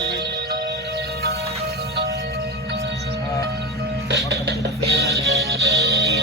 Welcome to the family.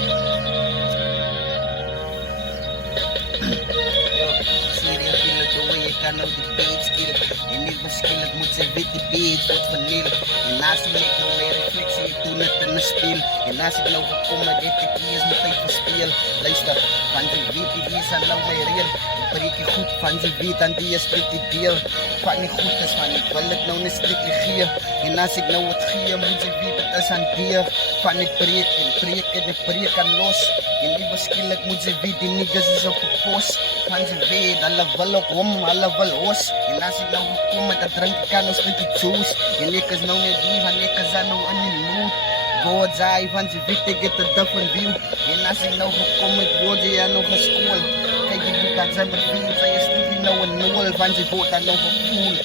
Yo, serial killer the way ik kan op de page skill. En niet verschillend moet ze witte page wordt vernield. En naast je ligt nou weer reflectie, ik doe net in een speel. En als ik nou gekomen, dit is mijn tijd verspeel. Luister, van je weet die is aan nou weer real. Ik breek je goed, van je weet aan die is spreekt die deel. Wat niet goed is, van ik wil het nou niet strikje geer. En als ik nou het geer, moet je weten het is aan dier. Van ik breek en ik breek aan los. En die verschillend moet je weten, die niggas is op de post. Van je weet, alle wil op hom, alle wil os. En als ik nou gekomen, dan drink ik aan een stukje juice. En ik is nou niet die, van ik is aan nou in die mood. God's eye, van je weet, ik get a different view. En als ik nou gekomen, word je ja nog een school. Kijk, die boek aan zijn bevriend, zij is niet nou een nul. Van je wordt dan nog een fool.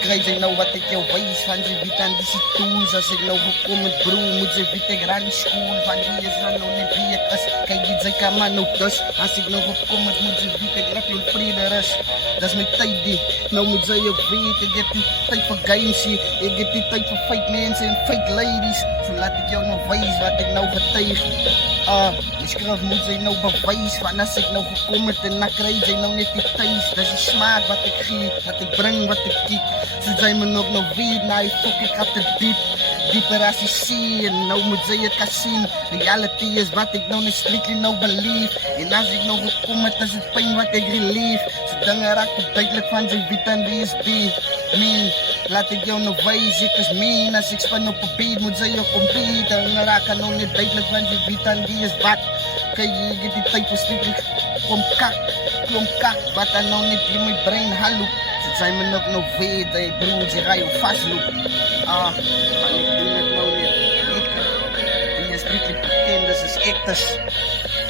Krijg je nou wat ik jou wijs, van je weet aan die tools. Als ik nou gekomen, bro, moet je weet, ik raak die school. Van die is dan nog niet wie ik is. Kijk, die zijn kan maar nog dus. Als ik nou gekomen, moet je weet, ik laat je vrede rust. Dat is mijn tijd die. Nou moet zij ook weten, ik heb die tijd voor games hier. Ik heb die tijd voor fake mensen en fake ladies. Zo laat ik jou nog wijs wat ik nou getuig. Die schrift moet zij nou bewijs. Van als ik nou gekomen en dan krijg je nou net die thuis. Dat is die smaak wat ik geef, wat ik breng, wat ik kiek. Zo zijn me nog weet, nou ik had het diep. Dieper als je ziet, en nou moet zij het kan zien. Reality is wat ik nou niet strictly nou believe. En als ik nou gekomen, is het pijn wat ik relief. Zo dingen raak ik duidelijk van zijn wit en wie is die. Mean, laat ik jou nog wijs, ik is mean. Als ik span op een beat, moet zij ook compete. Dan raak ik nou niet duidelijk van zijn wit en wie is wat. Kijk, je get die tijd voor strictly. Klom kak, wat dan nou niet in mijn brein hallo. Zo zijn me nog weet, die broer, die ga je vastlopen. Maar ik doe het nou niet. Die is strictly pretend, dus is actors.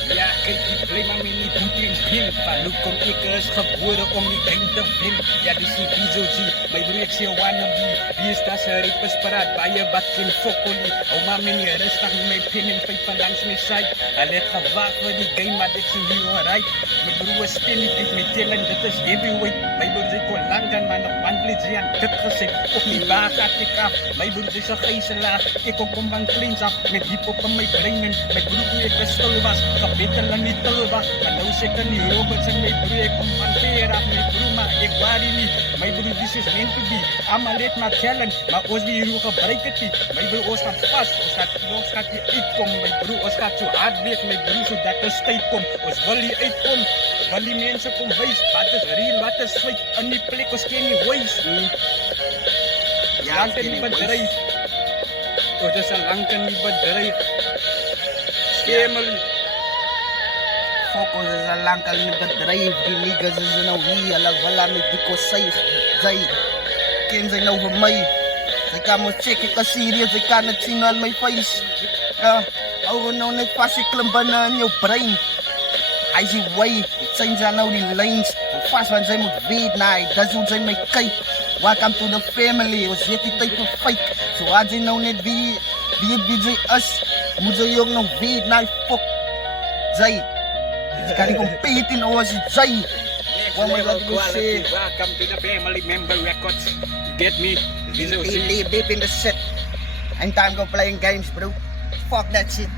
Ja, kijk, die blij maar met die boete in pin. Van hoe kom ik is geboren om die ding te vinden. Ja, die zie die zo zie. My broer, ik zie wannabe. Wie is dat zijn rippers paraat? Baie wat geen fokkolie. Hou maar met die rustig met mijn pin en vijf van langs mijn side. Hij het gewaagd voor die game, maar ik zie nu alright. My broer speel niet echt met tellen, dit is heavyweight. My broer zei kon lang gaan, maar nog wandelen ze aan dit gezegd. Op die baas had ik af. My broer is een gijzelaar. Ik ook kom van kleins af. Met hip-hop in mijn brengen. My broer toen ik stil was. Beter dan niet te wacht, maar nou zit er niet Roberts en mijn broer, ik kom van ver af, mijn broer, maar ik waar die niet. Mijn broer, this is meant to be, allemaal let maar tellen, maar ons die hier gebruik het niet. Mijn broer, ons gaat vast, ons gaat hier uitkomen, mijn broer, ons gaat zo hard weg, mijn broer, zodat er tijd komt. Ons wil hier uitkomen, wil die mensen kom wijs, wat is real, wat is fake, in die plek, ons ken nie wijs. Lang in die bedrijf, ons is al lang in die bedrijf. Family. Focus is al lang al in het bedrijf, die niggas is er nou hier, alle walla met die kossij. Zij ken zij nou van mij. Zij kan me checken, ik kan serieus, ik kan het zien aan mijn face. Hou nou net vast, ik klim binnen in jouw brein. Hij ziet way, het zijn ze nou die lines. Hoe vast, want zij moet weten, nee, dat is hoe zij mij kijkt. Welcome to the family, ons weet die type of fake. Zo had zij nou net wie zij is, moet zij ook nog weten, nee, fuck. Zij. Kan ik compete in als het zij. Next level quality, welcome to the family member records. You get me? Deep in the shit. Ain't time go playing games, bro. Fuck that shit.